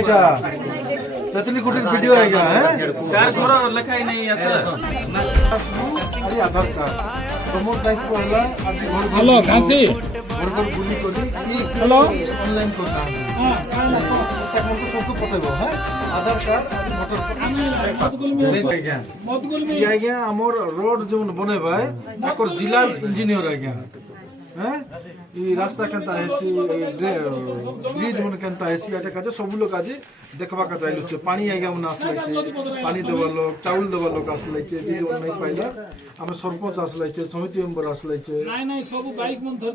এটা তেতলি কোটির ভিডিও আইগা হ্যাঁ কার ঘর লেখাই নাই আছে আরে আধার কার্ড তোমার দায়িত্ব হলো আজ ঘর ঘর হ্যালো কাশি ঘর ঘর গুলি করি হ্যালো অনলাইন করতে হবে তখন সবকে পঠাইবো হ্যাঁ আধার কার্ড ভোটার আজ্ঞা আমার রোড যেমন বনেবাই তাকর জেলার ইঞ্জিনিয়র আজ্ঞা হ্যাঁ এই রাস্তা কেনতা হেসি ব্রিজ মনে কেনতা হেসি এটা কাজে সবু লোক আজ দেখবা কথা আইলুছে পানি আজ্ঞা মনে আসলাইছে পানি দেবার লোক চাউল দেবার লোক আসলাইছে যে যেমন নাই পাইলা আমার সরপঞ্চ আসলাইছে সমিতি মেম্বার আসলাইছে নাই নাই সব বাইক মন ধরে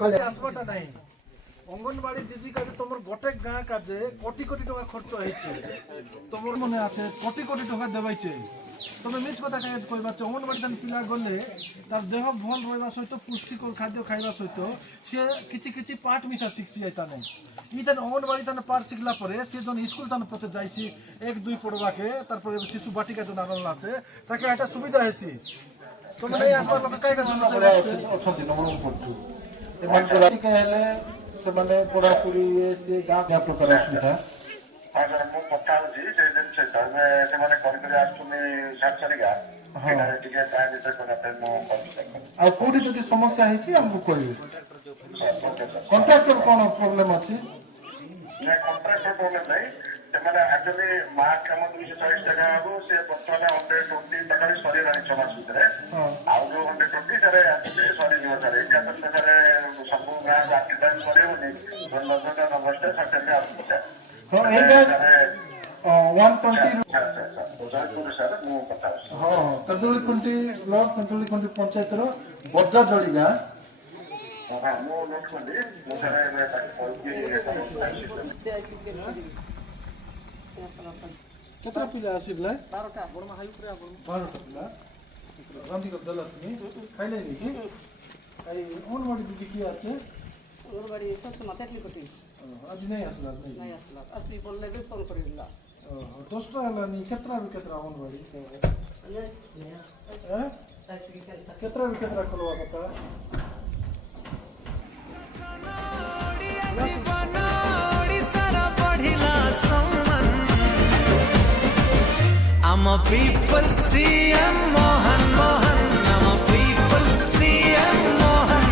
ধরে আসবাটা নাই অঙ্গনবাড়ি দিদি কাজে তোমার গোটে গাঁ কাজে কোটি কোটি টাকা খরচ হয়েছে তোমার মনে আছে কোটি কোটি টাকা দেবাইছে তুমি মিছ কথা কাজ কইবাছ অঙ্গনবাড়ি তান পিলা গলে তার দেহ ভাল রইবা সহিত পুষ্টিকর খাদ্য খাইবা সহিত সে কিছু কিছু পাঠ মিশা শিখছি তানে ই তান অঙ্গনবাড়ি তান পাঠ শিখলা পরে সে যখন স্কুল তান পথে যাইছি 1-2 পড়বাকে তারপরে শিশু বাটিকা যখন আনন্দ আছে তাকে একটা সুবিধা হয়েছি তোমার এই আসবার লোক কাই কাজ অଛନ୍ତି নবরঙ্গপুর বাটিকা হেলে ସେମାନେ ପଢାପଢି ସେ ଗାଁ ପ୍ରକାର ଅସୁବିଧା ମୁଁ କଥା ହଉଛି ଯେ ସେମାନେ କରିକରି ଆସୁଛନ୍ତି ସାତସରିକା ଟିକେ ତା ଭିତରେ କରିବା ପାଇଁ ମୁଁ ଆଉ କୋଉଠି ଯଦି ସମସ୍ୟା ହେଇଛି ଆମକୁ କହିବେ କଣ୍ଟ୍ରାକ୍ଟର କ'ଣ ପ୍ରୋବ୍ଲେମ ଅଛି କଣ୍ଟ୍ରାକ୍ଟର ପ୍ରୋବ୍ଲେମ ନାହିଁ ସେମାନେ ଆକ୍ଚୁଆଲି ମାର୍କ ଆମ 240 ଟଙ୍କା ହବ ସେ ବର୍ତ୍ତମାନ 120 ପାଖରେ ସରିଗଲାଣି 6 ମାସ ଭିତରେ ଆଉ ଯୋଉ 120 ସାରେ ଆସିଲେ ସରିଯିବ ସାର୍ ଏକାଥରେ ସାରେ ସବୁ ଗାଁ ଆକ୍ଟିଭାଇଜ କରିହେବନି 10ଟା 9ଟା ସାର୍ଟିଫିକେଟ ଆସୁଛି ହଁ ଏଇଟା 120 ସାର୍ ମୁଁ କଥା ହଉଛି ହଁ ତେନ୍ତୁଳିଖୁଣ୍ଟି ବ୍ଲକ ତେନ୍ତୁଳିଖୁଣ୍ଟି ପଞ୍ଚାୟତର ବଦ୍ରାଜଳି ଗାଁ ହଁ ମୁଁ ନୋଟ୍ କଲି ମୁଁ ସାର୍ କେତେଟା ପିଲା ଆସିଲେ 12ଟା ପିଲା ରାନ୍ଧି କରି ଦେଲା ଆସିନି ଖାଇଲେନି କି এই অঙ্গনবাড়ি দিদি কি আছে অঙ্গনবাড়ি সবসময় তেতলি কোটি আজ নেই আসলা নাই আসলা আসবি বললে বি ফোন করে দিলা 10টা হেলানি কেতরাରୁ কেতরা অঙ্গনবাড়ি কেতরাରୁ কেতরা ଖୋଲବା କଥା I'm a people CM Mohan Mohan. I'm a people's CM Mohan.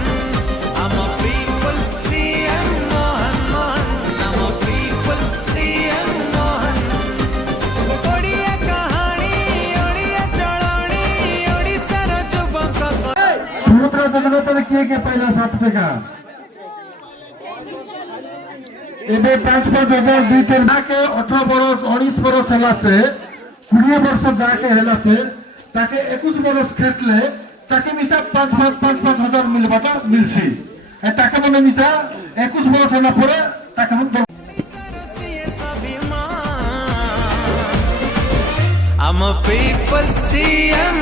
I'm a people's CM Mohan Mohan. I'm a people's CM Mohan. Odia kahani, odia chalani, odisha ra jubaka. Subhadra যোজনা কে কে পাইলা 7 টাকা এবে 5,000 দিতে নাকে 18 বরস 19 বরস হেলাছে 20 বর্ষ যাকে হেলাছে তাকে 21 বরস খেটলে তাকে মিশা 5,000 মিলবাটা মিলছি তাকে মানে মিশা 21 বরস হেলা পরে তাকে I'm a people's CM